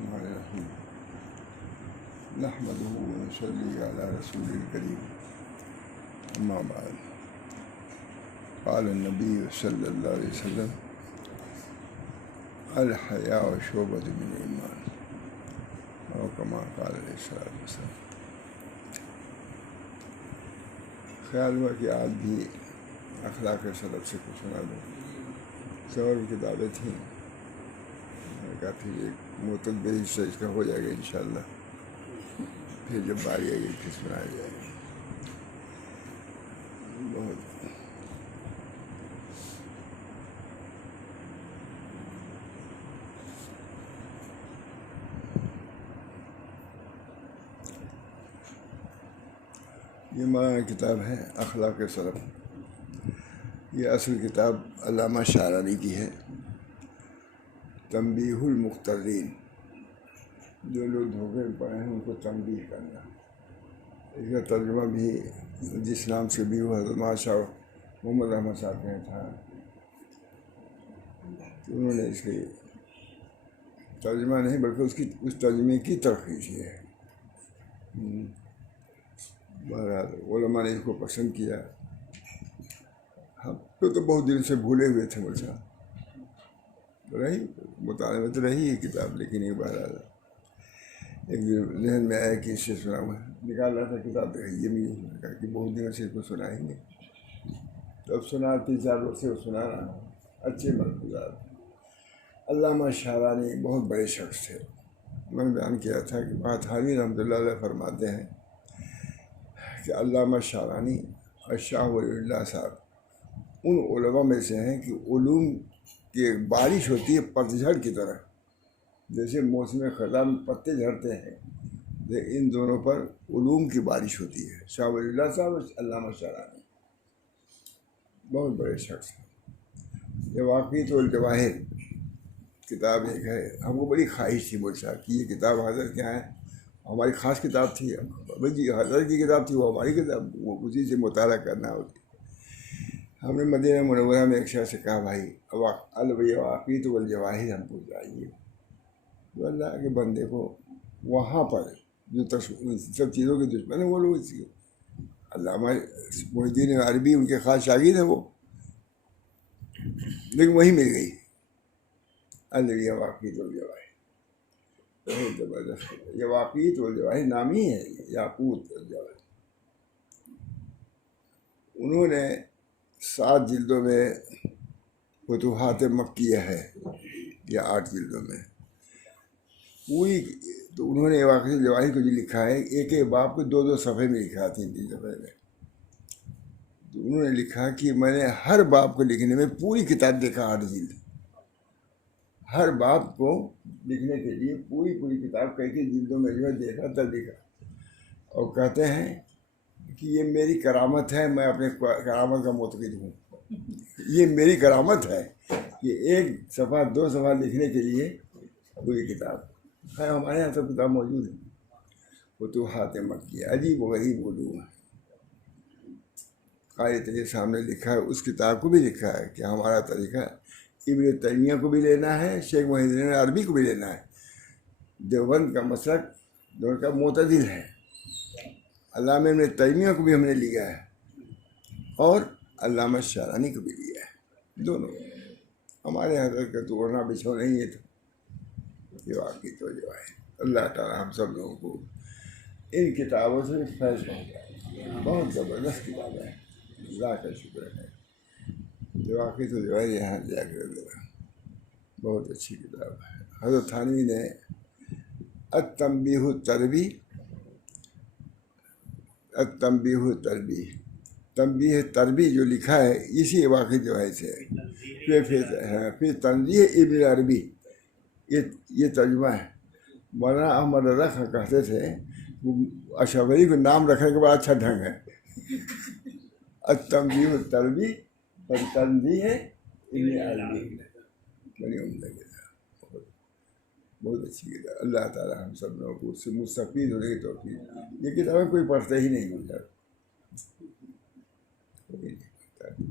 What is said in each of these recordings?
الرحمن الرحیم نحمدہ ونصلی علی رسول الکریم اما بعد قال النبی صلی اللہ علیہ وسلم الحیاء شعبۃ من ایمان اور کما قال علیہ السلام. خیال ہوا کہ آج بھی اخلاق سلف سے کچھ سنا دوں. سور کتابیں تھیں، کافی ایک معتدل حصہ اس کا ہو جائے گا انشاءاللہ. پھر جب باری آئے گی پھر سنایا جائے گا. بہت یہ مولانا کتاب ہے اخلاق سلف. یہ اصل کتاب علامہ شعرانی کی ہے، تنبیہ المخترین. جو لوگ دھوکے میں پڑے ہیں ان کو تنبیہ کرنا. اس کا ترجمہ بھی جس نام سے بھی وہ حضرت شاہ محمد احمد صاحب نے تھا، تو انہوں نے اس کی ترجمہ نہیں بلکہ اس ترجمے کی ترخیص ہے. بہرحال علماء نے اس کو پسند کیا. ہم تو بہت دن سے بھولے ہوئے تھے مجھے رہی مطالعے میں تو رہی ہے کتاب، لیکن ایک بار ایک دن ذہن میں آیا کہ اس سے سنا ہوا نکال رہا تھا کتاب. یہ بھی کہا کہ بہت دنوں سے اس کو سنائیں گے، تو اب سنا 3-4 روز سے سنا رہا ہوں. اچھے ملفوظات. علامہ شعرانی بہت بڑے شخص تھے. میں نے بیان کیا تھا کہ بحتحانی رحمۃ اللہ علیہ فرماتے ہیں کہ علامہ شعرانی اور شاہ ولی اللہ صاحب ان علماء میں سے ہیں کہ علوم کی ایک بارش ہوتی ہے پتجھڑ کی طرح، جیسے موسم خزاں میں پتے جھڑتے ہیں، ان دونوں پر علوم کی بارش ہوتی ہے. شاہ ولی اللہ صاحب اور علامہ شعرانی بہت بڑے شخص ہیں. یہ واقعی تو الجواہر کتاب ایک ہے. ہم کو بڑی خواہش تھی مجھ صاحب کہ یہ کتاب حضرت کیا ہے، ہماری خاص کتاب تھی. جی حضرت کی کتاب تھی، وہ ہماری کتاب، وہ اسی سے مطالعہ کرنا ہوتی. ہم نے مدینہ منورہ میں ایک شخص سے کہا بھائی الواقیت والجواہر ہم کو چاہیے. تو اللہ کے بندے کو وہاں پر جو سب چیزوں کے دشمن ہیں وہ لوگ اس کی علامہ محی الدین عربی ان کے خاص شاگرد ہیں وہ، لیکن وہی مل گئی الواقیت والجواہر. بہت زبردست. یہ واقعیت والجواہر نام ہی ہے، یاقوت والجواہر. انہوں نے 7 جلدوں میں فتوحات مکیہ ہے یا 8 جلدوں میں پوری. تو انہوں نے واقعی والجواہر کو جو لکھا ہے ایک ایک باب کو 2-2 صفحے میں لکھا، 3-3 صفحے میں. تو انہوں نے لکھا کہ میں نے ہر باب کو لکھنے میں پوری کتاب دیکھا 8 جلد. ہر باب کو لکھنے کے لیے پوری کتاب کئی جلدوں میں جو ہے دیکھا تب لکھا. اور کہتے ہیں کہ یہ میری کرامت ہے، میں اپنے کرامت کا معتقد ہوں. یہ میری کرامت ہے کہ 1 صفحہ 2 صفحہ لکھنے کے لیے پوری کتاب. ہے ہمارے یہاں سب کتاب موجود ہے. فتوحات مکیہ عجیب و غریب علوم ہے. قائد کے سامنے لکھا ہے، اس کتاب کو بھی لکھا ہے کہ ہمارا طریقہ ابن تیمیہ کو بھی لینا ہے، شیخ محی الدین عربی کو بھی لینا ہے. دیوبند کا مسلک دونوں کا معتدل ہے. علامہ ابن تیمیہ کو بھی ہم نے لیا ہے اور علامہ شعرانی کو بھی لیا ہے. دونوں ہمارے حضرت کا تو اڑنا بچھو نہیں ہے. تو یہ واقعی تو جو ہے اللہ تعالیٰ ہم سب لوگوں کو ان کتابوں سے فیض پہنچائے. بہت زبردست کتاب ہے، اللہ کا شکر ہے. یہ واقعی تو جو ہے یہاں جا کر بہت اچھی کتاب ہے. حضرت تھانوی نے التنبیہ تربی جو لکھا ہے اسی واقعی جو ہے سے. پھر تنزیہ ابن عربی یہ ترجمہ ہے. مولانا احمد رضا خان کہتے تھے اشعری کو نام رکھنے کے بعد اچھا ڈھنگ ہے. التنبیہ التربی اور تنزیہ ابن عربی بڑی عمدہ کتاب، بہت اچھی کتاب. اللہ تعالیٰ ہم سب لوگوں کو اس سے مستفید ہونے کی توفیق. یہ کتابیں کوئی پڑھتا ہی نہیں ہوتا،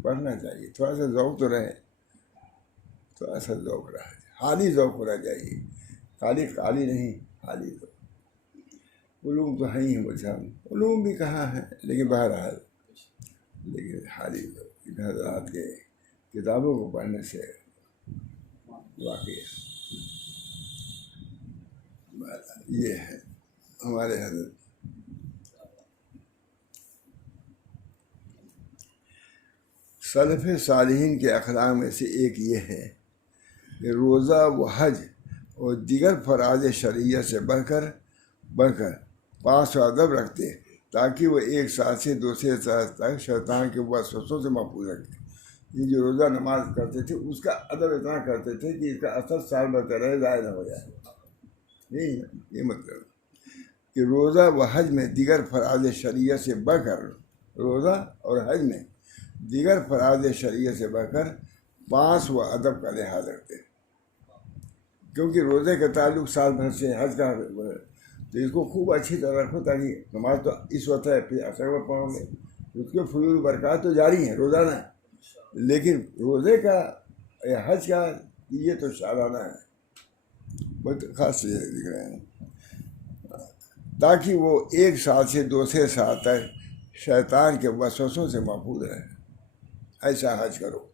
پڑھنا چاہیے. تھوڑا سا ذوق تو رہے، تھوڑا سا ذوق رہا، حالی ذوق ہونا چاہیے. خالی نہیں، حالی تو علوم تو ہیں ہی مجھے، علوم بھی کہاں ہیں، لیکن بہرحال لیکن حالی تو ان حضرات کے کتابوں کو پڑھنے سے واقعی یہ ہے ہمارے حضرت سلف صالحین کے اخلاق میں سے ایک یہ ہے کہ روزہ و حج اور دیگر فرائض شرعیہ سے بڑھ کر پاس و ادب رکھتے تاکہ وہ ایک سال سے دوسرے سال تک شیطان کے وسوسوں سے محفوظ رکھتے۔ یہ جو روزہ نماز کرتے تھے اس کا ادب اتنا کرتے تھے کہ اس کا اثر سال بھر رہے، ضائع نہ ہو جائے۔ نہیں، یہ مطلب کہ روزہ و حج میں دیگر فرائض شرعیہ سے بڑھ کر، روزہ اور حج میں دیگر فرائض شرعیہ سے بڑھ کر پاس و ادب کا لحاظ رکھتے ہیں، کیونکہ روزے کا تعلق سال بھر سے، حج کا تو اس کو خوب اچھی طرح رکھو، تاکہ نماز تو اس وقت ہے، پھر اثر وقت پڑھو گے، اس کے فضول برکات تو جاری ہیں روزانہ، لیکن روزے کا یا حج کا یہ تو سالانہ ہے، بہت خاص چیزیں دکھ رہے ہیں، تاکہ وہ ایک سال سے دوسرے سال تک شیطان کے وسوسوں سے محفوظ رہے۔ ایسا حج کرو،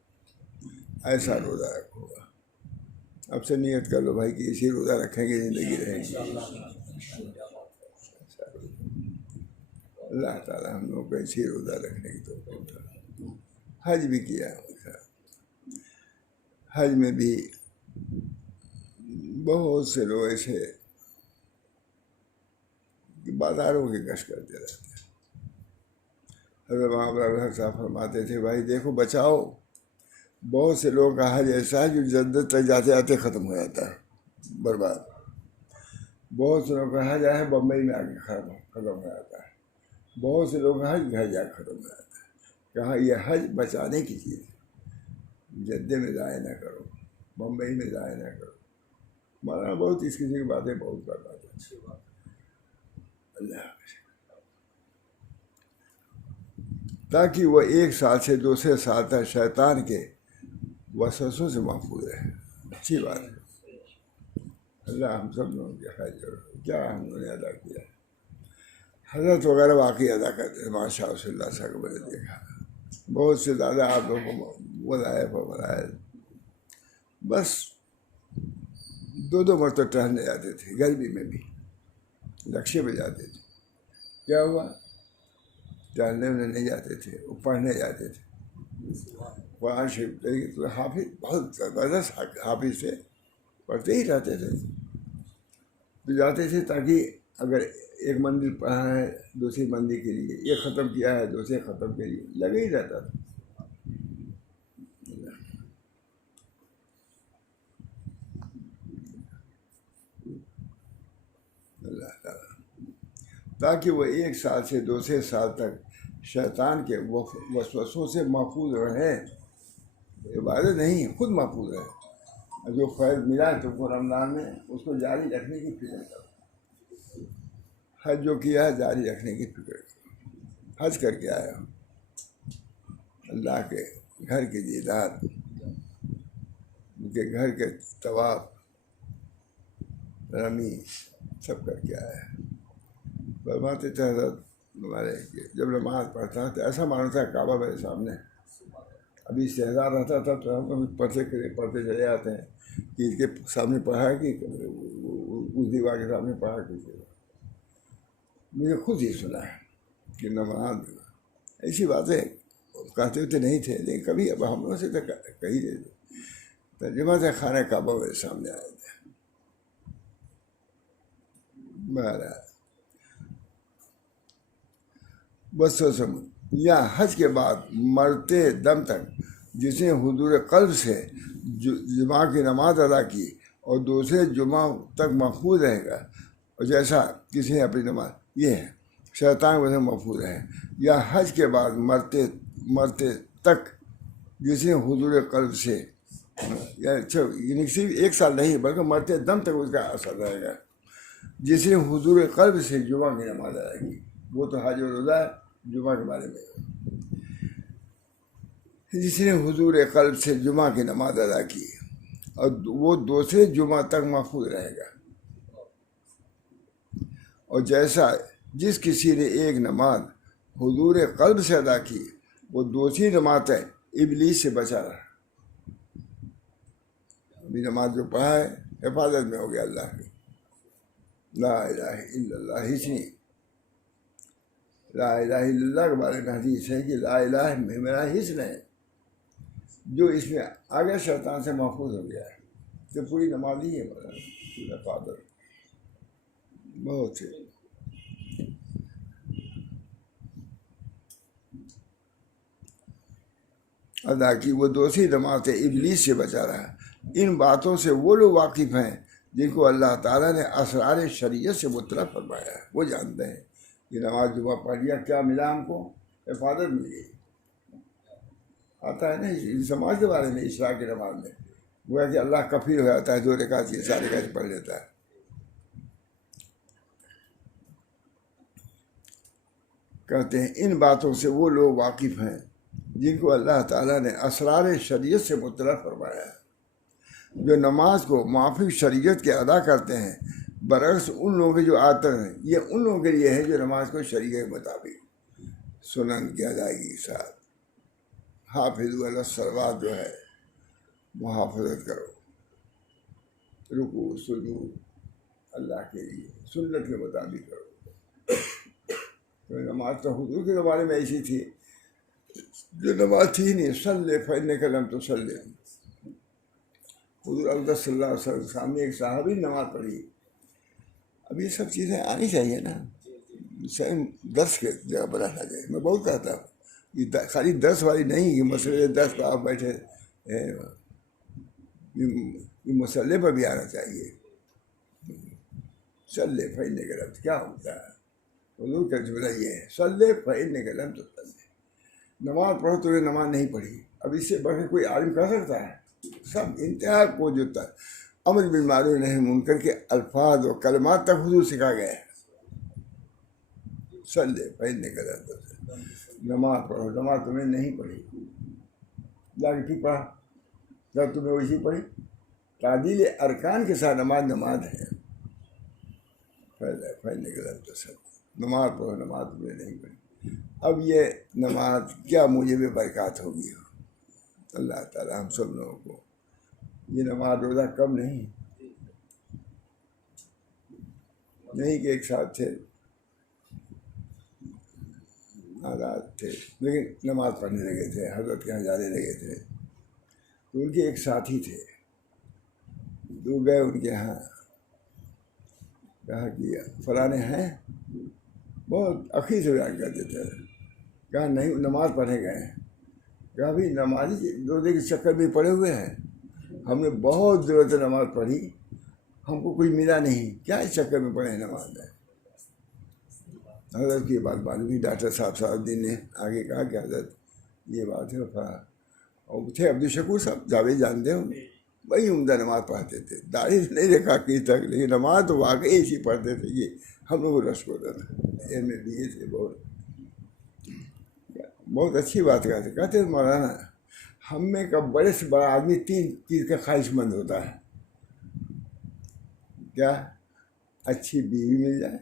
ایسا روزہ رکھو، اب سے نیت کر لو بھائی کہ اسی روزہ رکھیں گے، زندگی رہیں گی۔ اللہ تعالیٰ ہم لوگوں کو اسی روزہ رکھنے کی توفیق دے۔ حج بھی کیا ہے، حج میں بھی بہت سے لوگ ایسے بازاروں کی گشت کرتے رہتے ہیں۔ حضرت وہاں صاحب فرماتے تھے بھائی دیکھو بچاؤ، بہت سے لوگوں کا حج ایسا ہے جو جدت تک جاتے جاتے ختم ہو جاتا ہے، برباد۔ بہت سے لوگوں کا حج ہے بمبئی میں آ کے ختم ہو جاتا ہے، بہت سے لوگوں کا حج گھر جا کے ختم ہو جاتا ہے۔ کہاں یہ حج بچانے کی چیز ہے، جدے میں ضائع نہ کرو، بمبئی میں ضائع نہ کرو۔ مولانا بہت اس قسم کی باتیں بہت کرتا ہے۔ اللہ تاکہ وہ ایک سال سے دوسرے سال تک شیطان کے وسوسوں سے محفوظ رہے۔ اچھی بات ہے، اللہ ہم سب لوگوں کے حج کیا ہم لوگوں نے ادا کیا، حضرت وغیرہ واقعی ادا کرتے ہیں، ماشاء اللہ صاحب نے دیکھا بہت سے زیادہ آپ لوگوں کو وظائف و فرائض، بس دو مرتبہ ٹہلنے جاتے تھے، گرمی میں بھی لکشے پہ جاتے تھے، کیا ہوا ٹہلنے میں نہیں جاتے تھے، وہ پڑھنے جاتے تھے قرآن شریف، حافظ بہت زبردست حافظ تھے، پڑھتے ہی رہتے تھے، تو جاتے تھے تاکہ اگر ایک مندر پڑھا ہے دوسری مندر کے لیے، ایک ختم کیا ہے دوسرے ختم کے لیے، لگے ہی رہتا تھا۔ اللہ تعالیٰ تاکہ وہ ایک سال سے دوسرے سال تک شیطان کے وسوسوں سے محفوظ رہیں۔ عبادت نہیں، خود محفوظ رہے، جو فیض ملا ہے تم کو رمضان میں اس کو جاری رکھنے کی فکر کرو، حج جو کیا ہے جاری رکھنے کی فکر کرو، حج کر کے آیا ہوں، اللہ کے گھر کی دیدار، ان کے گھر کے طواف رمی سب کر کے آیا ہے۔ فرماتے تھے حضرت ہمارے کہ جب نماز پڑھتا تو ایسا مانتا تھا کعبہ میرے سامنے، ابھی استحضار رہتا تھا تو ہم پڑھتے چلے جاتے ہیں کہ اس کے سامنے پڑھا کہ اس دیوار کے سامنے پڑھا کیجیے۔ مجھے خود ہی سنا ہے کہ نماز ایسی باتیں کہتے ہوتے نہیں تھے، لیکن کبھی اب ہم لوگوں سے تو کہی دیتے، ترجمہ سے خانہ کعبہ میرے سامنے آئے تھے۔ بہرحال بس یا حج کے بعد مرتے دم تک جس نے حضور قلب سے جمعہ کی نماز ادا کی اور دوسرے جمعہ تک محفوظ رہے گا، اور جیسا کسی نے اپنی نماز، یہ ہے شیطان ویسے محفوظ رہے۔ یا حج کے بعد مرتے تک جس نے حضور قلب سے، یعنی صرف ایک سال نہیں بلکہ مرتے دم تک اس کا اثر رہے گا، جس نے حضور قلب سے جمعہ کی نماز ادا کی، وہ تو حج و روزہ ہے، جمعہ کے بارے میں جس نے حضور قلب سے جمعہ کی نماز ادا کی اور وہ دوسرے جمعہ تک محفوظ رہے گا۔ اور جیسا جس کسی نے ایک نماز حضور قلب سے ادا کی وہ دوسری نماز ہے ابلیس سے بچا رہا. ابھی نماز جو پڑھا ہے حفاظت میں ہو گیا اللہ کی. لا الہ الا اللہ ہچ نہیں. لا الہ الا اللہ کے بارے میں حدیث ہے کہ لا الہ میں میرا ہچ نہیں. جو اس میں آگے شیطان سے محفوظ ہو گیا ہے تو پوری نماز ہی ہے میرا حفاظت. بہت سے ادا کی وہ دوسری نماز ابلیس سے بچا رہا. ان باتوں سے وہ لوگ واقف ہیں جن کو اللہ تعالیٰ نے اسرار شریعت سے مطلع فرمایا ہے. وہ جانتے ہیں کہ نماز جمعہ پڑھ لیا کیا ملا ہم کو, حفاظت مل گئی. آتا ہے نا سماج کے بارے میں اسراء کی نماز میں وہ ہے کہ اللہ کفیل ہو جاتا ہے, 2 رکعت 4 رکعت پڑھ لیتا ہے. کہتے ہیں ان باتوں سے وہ لوگ واقف ہیں جن کو اللہ تعالیٰ نے اسرار شریعت سے مطلع فرمایا ہے, جو نماز کو موافق شریعت کے ادا کرتے ہیں, برعکس ان لوگوں کے جو آتے ہیں. یہ ان لوگوں کے لیے ہے جو نماز کو شریعت کے مطابق سنن کی ادائیگی کے ساتھ حافظ علی الصلوات جو ہے محافظت کرو, رکوع سجود اللہ کے لیے سنت کے مطابق کرو. تو نماز تو حضور کے زمانے میں ایسی تھی جو نماز تھی نہیں. صلی فإنک لم تصلی. حضور اقدس صلی اللہ علیہ وسلم کے سامنے ایک صحابی نماز پڑھی. اب یہ سب چیزیں آنی چاہیے نا, درس کے جگہ بنانا چاہیے. میں بہت کہتا ہوں یہ خالی درس والی نہیں کہ مسئلے درس پہ آپ بیٹھے, یہ مسئلے پر بھی آنا چاہیے. صلی فإنک لم, کیا ہوتا ہے حضور کا جملہ یہ ہے, صلی فإنک لم تصلی. نماز پڑھو تو یہ نماز نہیں پڑھی. اب اس سے بڑھ کے کوئی عالم کہہ سکتا ہے؟ سب انتہا کو جو تھا امر بالمعروف نہی منکر کے الفاظ و کلمات تک حضور سکھا گیا ہے. صلی فإنک لم تصلی. نماز پڑھو. نماز تمہیں نہیں پڑھی جا کے کی پڑھا جب تمہیں ویسی پڑھی. تعدیل ارکان کے ساتھ نماز ہے. فإنک لم تصلی. نماز پڑھو. نماز تمہیں نہیں پڑھی. اب یہ نماز کیا موجب برکات ہوگی. اللہ تعالیٰ ہم سب لوگوں کو یہ نماز روزہ کم نہیں کہ ایک ساتھ تھے آزاد تھے لیکن نماز پڑھنے لگے تھے, حضرت کے یہاں جانے لگے تھے. تو ان کے ایک ساتھی تھے, تو گئے ان کے یہاں, کہا کہ فلاں ہیں, بہت عقیدت سے بیان کرتے تھے. کہا نہیں نماز پڑھنے گئے ہیں. کہا بھی نمازی روزے کے چکر میں پڑے ہوئے ہیں, ہم نے بہت دیر سے نماز پڑھی, ہم کو کوئی ملا نہیں, کیا اس چکر میں پڑھے ہیں نماز میں. حضرت کی بات معلوم ہوئی. ڈاکٹر صاحب الدین نے آگے کہا کہ حضرت یہ بات ہے. اور تھے عبدالشکور صاحب, جاوید جانتے ہوں, بڑی عمدہ نماز پڑھتے تھے. داڑھی نہیں دیکھا کہیں تک, لیکن نماز تو واقعی ایسی پڑھتے تھے کہ ہم لوگ کو رشک ہوتا تھا. میں بھی تھے, بہت اچھی بات کہتے. کہتے مولانا ہم میں کا بڑے سے بڑا آدمی 3 چیز کا خواہش مند ہوتا ہے. کیا؟ اچھی بیوی مل جائے,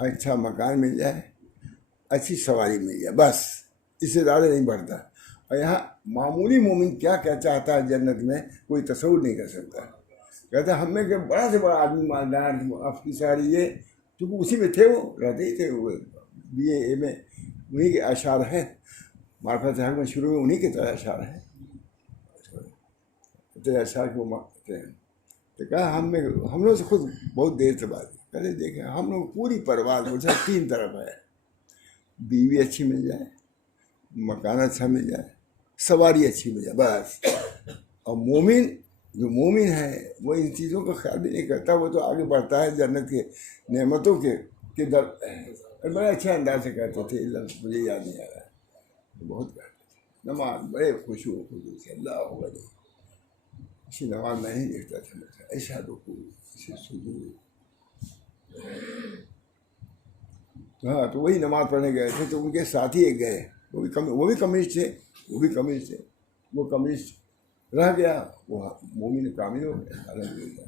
اچھا مکان مل جائے, اچھی سواری مل جائے, بس اس سے زیادہ نہیں بڑھتا. اور یہاں معمولی مومن کیا کیا چاہتا ہے جنت میں کوئی تصور نہیں کر سکتا. کہتا ہم میں کہ بڑا سے بڑا آدمی مالدار آپ کی ساری یہ, کیونکہ اسی میں تھے, وہ رہتے ہی تھے. وہ BA میں انہیں کے اشعار ہیں. معرفت حق میں شروع میں انہیں کے طرح اشعار ہیں. اشعار کو مانگتے ہیں. تو کہا ہم لوگ سے خود بہت دیر سے بات کہتے دیکھیں ہم لوگ پوری پرواز مجھے 3 طرف ہے. بیوی اچھی مل جائے, مکان اچھا مل جائے, سواری اچھی مل جائے, بس. اور مومن جو مومن ہے وہ ان چیزوں کا خیال بھی نہیں کرتا. وہ تو آگے بڑھتا ہے جنت کے نعمتوں کے در. بڑے اچھے انداز سے کہتے تھے, مجھے یاد نہیں آ رہا ہے, بہت کہتے تھے. نماز بڑے خشوع و خضوع سے اللہ ہوگا. اسی نماز میں نہیں دیکھتا تھا ایسا رکوع, ایسے سجود. ہاں تو وہی نماز پڑھنے گئے تھے. تو ان کے ساتھی ایک گئے, وہ بھی کمیونسٹ تھے. وہ کمیونسٹ رہ گیا, وہ مومن کامل ہو گیا الحمدللہ.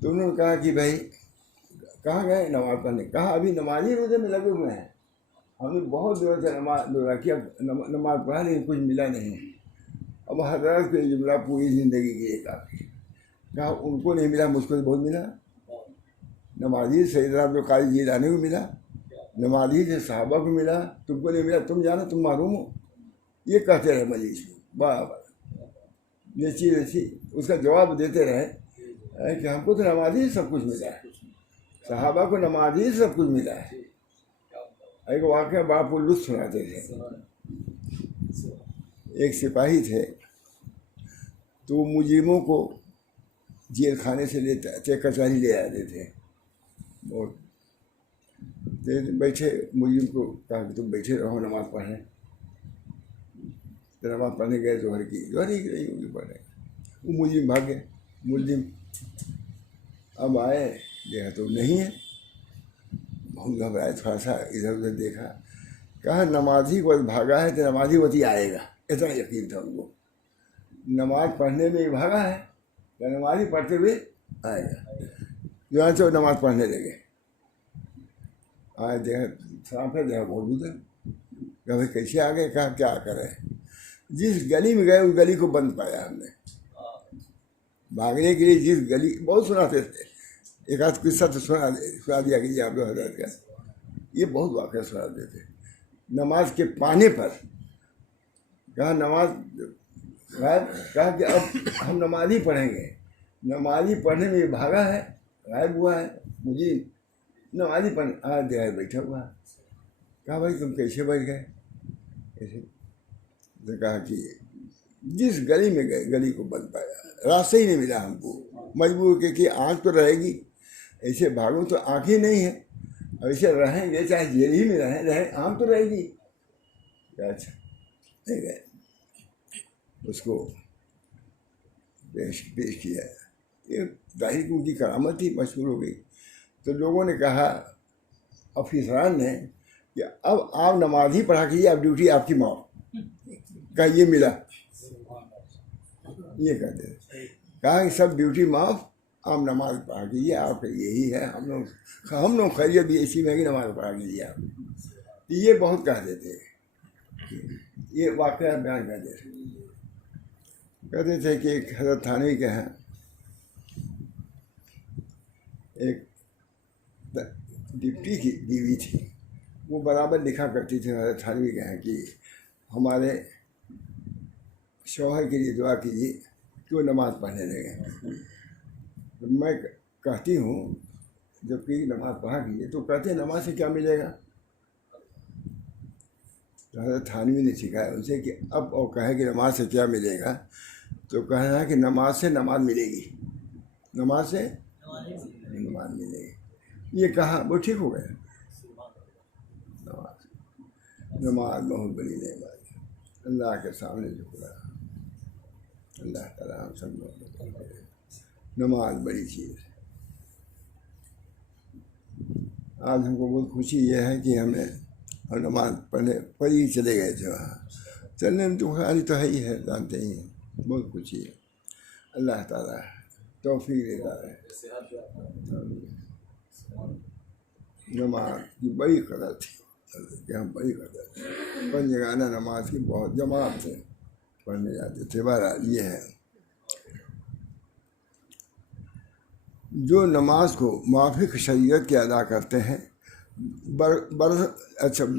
تو انہوں نے کہا کہ بھائی کہاں گئے نماز پڑھنے؟ کہا ابھی نمازی روزے میں لگے ہوئے ہیں، ہم نے بہت دور سے نماز روزہ کیا، نماز پڑھا لیکن کچھ ملا نہیں۔ اب حضرت کو یہ جملہ پوری زندگی کے لیے کافی۔ کہا ان کو نہیں ملا، مجھ کو بہت ملا۔ نمازی سیدنا عبدالقادر جیلانی کو ملا، نمازی سے صحابہ کو ملا، تم کو نہیں ملا، تم جانا تم محروم ہو، یہ کہتے رہے مجلس میں بار بار۔ یہ چیز ایسی اس کا جواب دیتے رہے کہ ہم کو تو نمازی سب کچھ ملا ہے، صحابہ کو نمازی سب کچھ ملا ہے۔ ایک واقعہ باپ کو لطف سناتے تھے، ایک سپاہی تھے تو وہ مجرموں کو جیل خانے سے لیتے تھے، کچہری لے آتے تھے، اور بیٹھے مجرم کو کہا کہ تم بیٹھے رہو نماز پڑھیں، تو نماز پڑھنے گئے ظہر کی رہی ہوگی پڑھ رہے، وہ مجرم بھاگ گئے، ملزم اب آئے دیکھا تو نہیں ہے، بہت گھبرائے، تھوڑا سا ادھر ادھر دیکھا، کہا نمازی کو بھاگا ہے تو نمازی وتی آئے گا، اتنا یقین تھا ان کو، نماز پڑھنے میں بھاگا ہے تو نمازی پڑھتے ہوئے آئے گا۔ جو ہے تو نماز پڑھنے لگے، آئے دیکھا صاف ہے، دیکھا موجود ہے، کہ بھائی کیسے آ گئے؟ کہا کیا کریں، جس گلی میں گئے اس گلی کو بند پایا ہم نے، بھاگنے کے لیے جس گلی، بہت سناتے تھے، ایک آدھ قصہ تو سنا دیا کہ یہ آپ لوگ حضرت کا، یہ بہت واقعہ سناتے تھے۔ نماز کے پانے پر کہا نماز غائب، کہا کہ اب ہم نماز ہی پڑھیں گے، نماز ہی پڑھنے میں یہ بھاگا ہے، غائب ہوا ہے مجھے، نماز ہی پڑھنے آج دیہات بیٹھا ہوا ہے۔ کہا بھائی تم کیسے بیٹھ گئے ایسے؟ تو کہا کہ جس گلی میں گئے گلی کو بند پایا، راستہ ہی نہیں ملا ہم کو، مجبور کہ آنکھ تو رہے گی، ایسے بھاگوں تو آنکھ ہی نہیں ہے، اور ایسے رہیں گے چاہے جیل ہی میں رہیں آنکھ تو رہے گی۔ اچھا نہیں گئے، اس کو پیش کیا، یہ ظاہر کی ان کی کرامت تھی، مشہور ہو گئی۔ تو لوگوں نے کہا، افسران نے، کہ اب آپ نماز ہی پڑھا کیجیے، اب ڈیوٹی آپ کی معاف۔ کہا یہ ملا، یہ کہتے ہیں، کہا کہ سب ڈیوٹی معاف، آپ نماز پڑھا کیجیے، آپ یہی ہے، ہم لوگ خیریت بھی اسی میں کہ نماز پڑھا کیجیے آپ۔ یہ بہت کہتے تھے، یہ واقعہ بیان کہتے تھے کہ ایک حضرت تھانوی کے ہیں ایک ڈپٹی کی بیوی تھی، وہ برابر لکھا کرتی تھی حضرت تھانوی کے ہیں کہ ہمارے شوہر کے لیے دعا کیجیے کہ وہ نماز پڑھنے لگے۔ میں کہتی ہوں جب کہ نماز پڑھا کیجیے، تو کہتے ہیں نماز سے کیا ملے گا؟ تو حضرت تھانوی نے سکھایا ان سے کہ اب اور کہے کہ نماز سے کیا ملے گا، تو کہنا ہے کہ نماز سے نماز ملے گی، نماز سے نماز ملے گی، یہ کہا وہ ٹھیک ہو گیا۔ نماز بہت بڑی نعمت ہے، اللہ کے سامنے جھکنا، اللہ تعالیٰ ہم سب لوگ، نماز بڑی چیز ہے۔ آج ہم کو بہت خوشی یہ ہے کہ ہمیں نماز پڑھی چلے گئے تھے، وہاں چلنے میں تو خیال تو ہے ہی ہے، جانتے ہی ہیں، بہت خوشی ہے، اللہ تعالیٰ توفیق دیتا ہے۔ نماز کی بڑی قدر تھی کہ ہم بڑی قدر تھی، پنجگانہ نماز کی بہت جماعت سے پڑھنے جاتے تھے۔ بہرحال یہ ہے، جو نماز کو موافق شریعت کے ادا کرتے ہیں،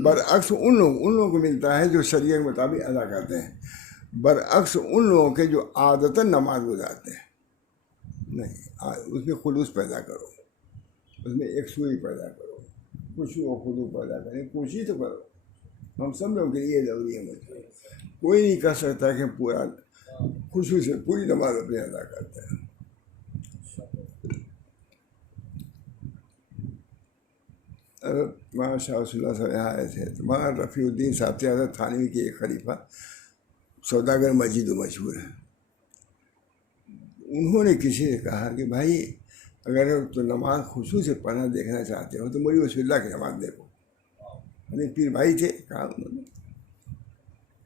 برعکس ان لوگوں کو ملتا ہے جو شریعت کے مطابق ادا کرتے ہیں، برعکس ان لوگوں کے جو عادتاً نماز گزارتے ہیں۔ نہیں، اس میں خلوص پیدا کرو، اس میں یکسوئی پیدا کرو، خشوع و خضوع پیدا کریں، کوشش تو کرو۔ ہم سب لوگوں کے لیے ضروری ہے، کوئی نہیں کہہ سکتا کہ پورا خشوع سے پوری نماز اپنے ادا کرتے ہیں۔ مولانا شاہ رسول اللہ صاحب یہاں آئے تھے تو مولانا رفیع الدین صاحب تھے، حضرت تھانوی کے ایک خلیفہ، سوداگر مسجد و مشہور ہے۔ انہوں نے کسی سے کہا کہ بھائی اگر تو نماز خشوع سے پڑھنا دیکھنا چاہتے ہو تو مولوی ولی اللہ کی نماز دیکھو۔ پیر بھائی تھے، کہا انہوں نے،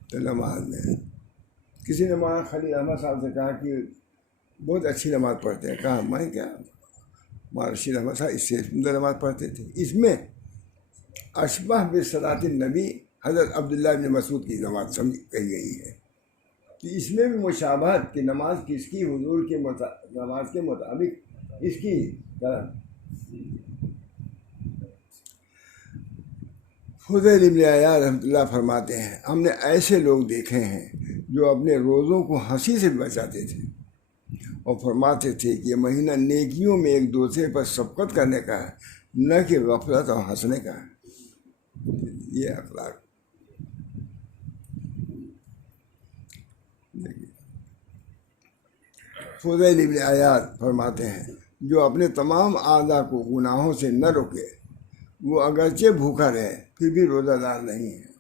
تو نماز میں کسی نے مولانا خلیل احمد صاحب سے کہا کہ بہت اچھی نماز پڑھتے ہیں، کہا میں کیا، رشید احمد صاحب اس سے سندر نماز پڑھتے تھے. اس میں اشبہ بصلاۃ النبی حضرت عبداللہ بن مسعود کی نماز کہی گئی ہے کہ اس میں بھی مشابہت کی نماز کس کی حضور کے نماز کے مطابق اس کی طرح. فضیل ابن عیاض رحمۃ اللہ فرماتے ہیں ہم نے ایسے لوگ دیکھے ہیں جو اپنے روزوں کو ہنسی سے بچاتے تھے اور فرماتے تھے کہ یہ مہینہ نیکیوں میں ایک دوسرے پر سبقت کرنے کا ہے نہ کہ غفلت اور ہنسنے کا ہے. یہ اخلاق. فضیل ابن عیاض فرماتے ہیں جو اپنے تمام اعضاء کو گناہوں سے نہ روکے وہ اگرچہ بھوکا رہے پھر بھی روزہ دار نہیں ہے،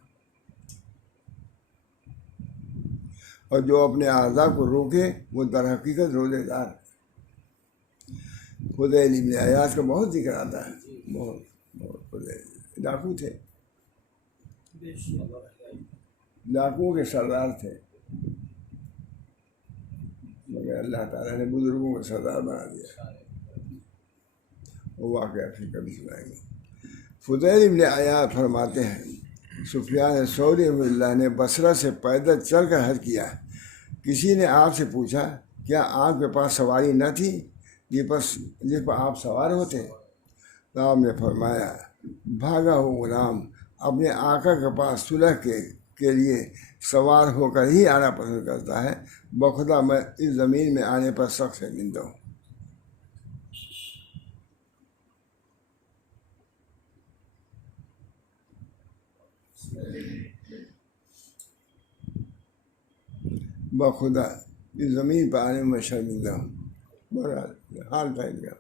اور جو اپنے اعضاء کو روکے وہ در حقیقت روزے دار ہے. فضیل ابن عیاض کا بہت ذکر آتا ہے. بہت ڈاکو تھے، ڈاکوؤں کے سردار تھے، مگر اللہ تعالیٰ نے بزرگوں کو سردار بنا دیا. وہ واقعہ پھر کبھی سنائیں گے. فضیل ابن عیاض فرماتے ہیں سفیان ثوری رحمۃ اللہ نے بصرہ سے پیدل چل کر حج کیا. کسی نے آپ سے پوچھا کیا آپ کے پاس سواری نہ تھی جس پر آپ سوار ہوتے؟ تو آپ نے فرمایا بھاگا ہو غلام اپنے آقا کے پاس صلح کے لیے سوار ہو کر ہی آنا پسند کرتا ہے، بخدا میں اس زمین میں آنے پر سخت شرمندہ ہوں. بخدا اس زمین پر آنے میں شرمندہ ہوں. حال پھیل گیا.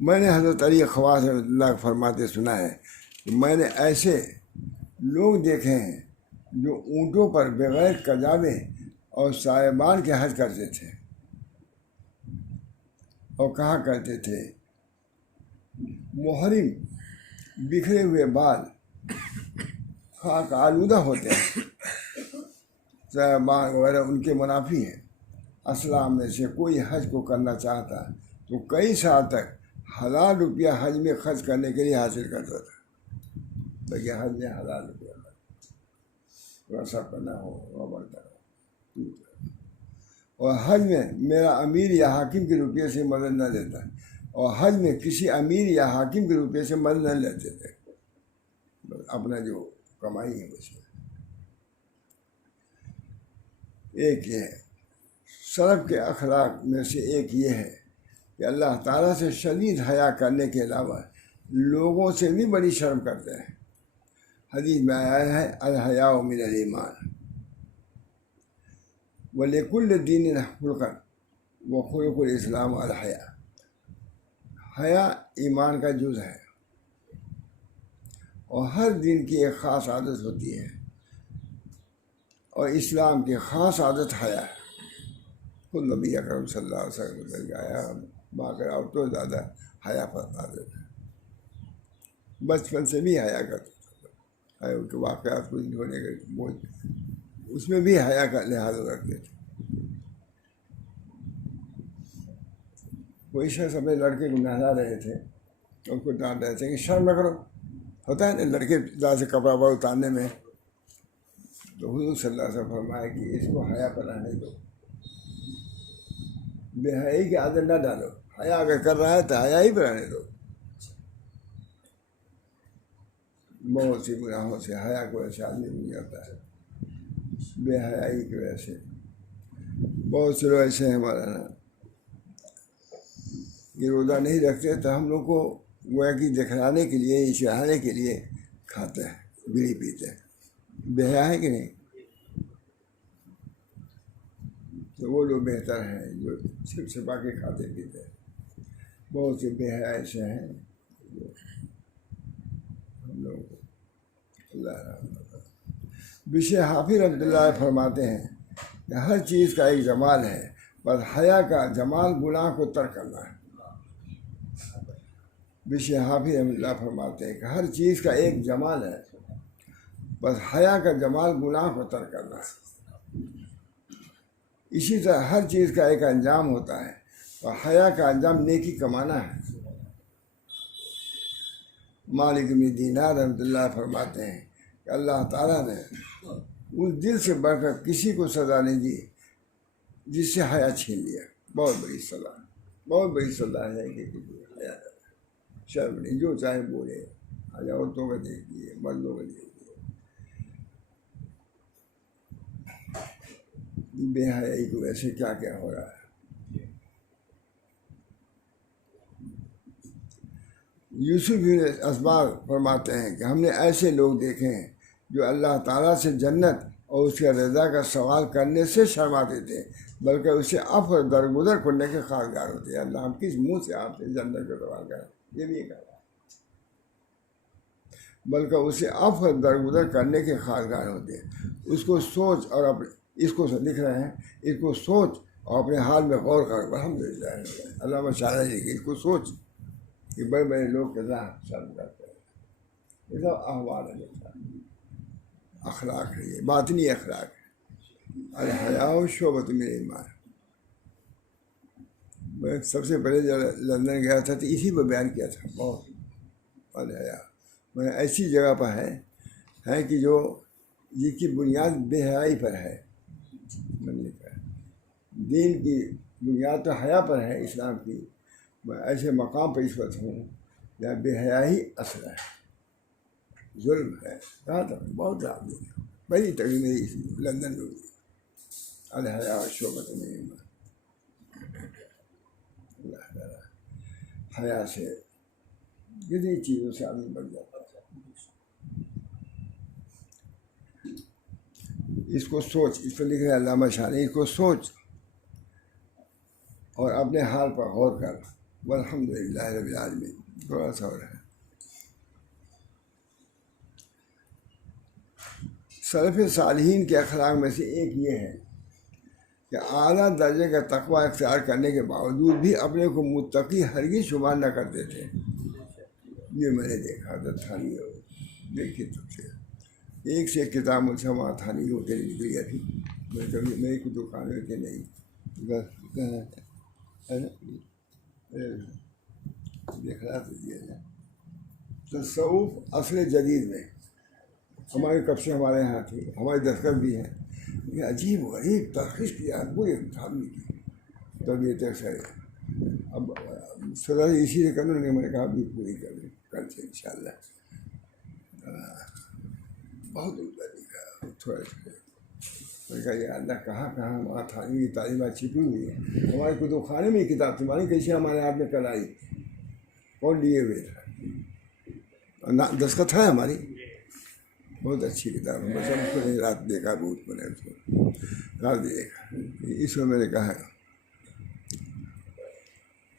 میں نے حضرت علی خواص رحمۃ اللہ فرماتے سنا ہے کہ میں نے ایسے لوگ دیکھے ہیں جو اونٹوں پر بغیر کجاوے اور سائبان کے حج کرتے تھے اور کہا کرتے تھے محرم بکھرے ہوئے بال خاک آلودہ ہوتے ہیں، سائبان وغیرہ ان کے منافی ہیں. اسلام میں سے کوئی حج کو کرنا چاہتا تو کئی سال تک حلال روپیہ حج میں خرچ کرنے کے لیے حاصل کرتا تھا. لیکن حج میں حلال روپیہ ویسا کرنا ہو بڑھتا ہو. اور حج میں میرا امیر یا حاکم کے روپیے سے مدد نہ لیتا، اور حج میں کسی امیر یا حاکم کے روپیے سے مدد نہ لیتے تھے، اپنا جو کمائی ہے اس میں. ایک یہ ہے سلف کے اخلاق میں سے ایک یہ ہے کہ اللہ تعالیٰ سے شدید حیا کرنے کے علاوہ لوگوں سے بھی بڑی شرم کرتے ہیں. حدیث میں آیا ہے الحیاء من الایمان وَلِكُلِّ دِینٍ خُلُقًا وَخُلُقُ الاسلام الحیاء. حیا ایمان کا جز ہے اور ہر دین کی ایک خاص عادت ہوتی ہے، اور اسلام کی خاص عادت حیا ہے. خود نبی اکرم صلی اللہ علیہ وسلم نے آیا باقی عورتوں زیادہ حیا فرماتے تھے، بچپن سے بھی حیا کرتے تھے. ان کے واقعات کو ہونے کے اس میں بھی حیا کا لحاظ رکھتے تھے. کوئی شخص اپنے لڑکے کو نہلا رہے تھے، اس کو ڈانٹ رہے تھے کہ شرم نہ کرو. ہوتا ہے نا لڑکے زیادہ سے کپڑا وپڑا اتارنے میں، تو حضور صلی اللہ علیہ وسلم فرمایا کہ اس کو حیا پر رہنے دو، بے حیائی کی عادت نہ ڈالو. حیا اگر کر رہا ہے تو حیا ہی پہ رہنے دو. بہت سی گناہوں سے حیا کی وجہ سے آدمی بن جاتا ہے، بے حیائی کی وجہ سے. بہت سے لوگ ایسے ہیں مولانا کہ روزہ نہیں رکھتے تو ہم لوگ کو گویا کہ دکھلانے کے لیے اشارے کے لیے کھاتے ہیں، بیڑی پیتے ہیں. بے حیا ہے کہ نہیں؟ تو وہ لوگ بہتر ہیں جو چھپ چھپا کے کھاتے پیتے ہیں. بہت سے بے حیا ایسے ہیں جو ہم لوگ اللہ بشر حافظ رحمۃ اللہ فرماتے ہیں کہ ہر چیز کا ایک جمال ہے، بس حیا کا جمال گناہ کو ترک کرنا ہے. بشر حافظ رحمۃ اللہ فرماتے ہیں کہ ہر چیز کا ایک جمال ہے، بس حیا کا جمال گناہ کو ترک کرنا ہے. اسی طرح ہر چیز کا ایک انجام ہوتا ہے، اور حیا کا انجام نیکی کمانا ہے. مالک بن دینار رحمۃ اللہ فرماتے ہیں کہ اللہ تعالیٰ نے اس دل سے بڑھ کر کسی کو سزا نہیں دی جس سے حیا چھین لیا. بہت بڑی سزا، بہت بڑی سزا ہے کہ کسی کو حیا شرم نہیں، جو چاہے بولے. آج عورتوں کا دیکھیے، مردوں کا دیکھیے، بے حیائی کو ایسے کیا کیا ہو رہا ہے. یوسف بن اسباغ فرماتے ہیں کہ ہم نے ایسے لوگ دیکھے ہیں جو اللہ تعالیٰ سے جنت اور اس کے رضا کا سوال کرنے سے شرماتے تھے، بلکہ اسے عفو اور درگزر کرنے کے خواہشگر ہوتے ہیں. اللہ ہم کس منہ سے آپ سے جنت کا سوال کریں، یہ بھی کہا، بلکہ اسے عفو اور درگزر کرنے کے خواہشگر ہوتے ہیں. اس کو سوچ اور اپنے اس کو لکھ رہے ہیں، اس کو سوچ اور اپنے حال میں غور کر. الحمدللہ علامہ شاعری لکھی، اس کو سوچ کہ بڑے بڑے لوگ کتنا شرم کرتے ہیں. یہ سب احوال ہے، اخلاق ہے، یہ باطنی اخلاق ہے. الحیاء شعبۃ من ایمان. میں سب سے پہلے جب لندن گیا تھا تو اسی پہ بیان کیا تھا. بہت الحیاء میں ایسی جگہ پر ہے کہ جو جس کی بنیاد بے حیائی پر ہے. دین کی بنیاد تو حیا پر ہے اسلام کی. میں ایسے مقام پر اس وقت ہوں جہاں بے حیائی اصل ہے، ظلم ہے. کہا تھا بہت آدمی پہلی تقریر میری لندن میں ہوئی. الحیاء شعبۃ من ایمان. اللہ تعالیٰ حیا سے کتنی چیزوں سے آدمی بن جاتا ہے. اس کو سوچ، اس پر لکھ رہے ہیں علامہ شاعری، اس کو سوچ اور اپنے حال پر غور کر. والحمدللہ رب العالمین. تھوڑا سا اور ہے. سلف صالحین کے اخلاق میں سے ایک یہ ہے کہ اعلیٰ درجے کا تقوی اختیار کرنے کے باوجود بھی اپنے کو متقی ہرگز شمار نہ کرتے تھے. یہ میں نے دیکھا تھا تھانی، دیکھی تب سے ایک سے ایک کتاب مجھ سے وہاں تھانی ہو کے نکل گیا تھی. میں کبھی میری کوئی دکان میں کہ نہیں دیکھ رہا تو یہ ہے. تصوف اصل جدید میں ہماری کب سے ہمارے یہاں تھی، ہماری دستخط بھی ہیں. یہ عجیب غریب ترخیص کیا پوری آدمی کی طبیعت سے. اب سزا اسی لیے کروں نے، میں نے کہا ابھی پوری کر دیں کل سے انشاءاللہ. بہت عمدہ لکھا تھوڑا سا. میں نے کہا یہ اللہ کہاں کہاں وہاں تھانی کی تعلیمات چھپی ہوئی ہیں. ہمارے کتب خانے میں کتاب تھی، ہماری کیسے ہمارے ہاتھ میں کل آئی، کون لیے ہوئے تھا. دستخط ہے ہماری، بہت اچھی کتاب ہے. بس ہم کو رات دیکھا بہت میں نے اس کو رات دیکھا. اس میں میں نے کہا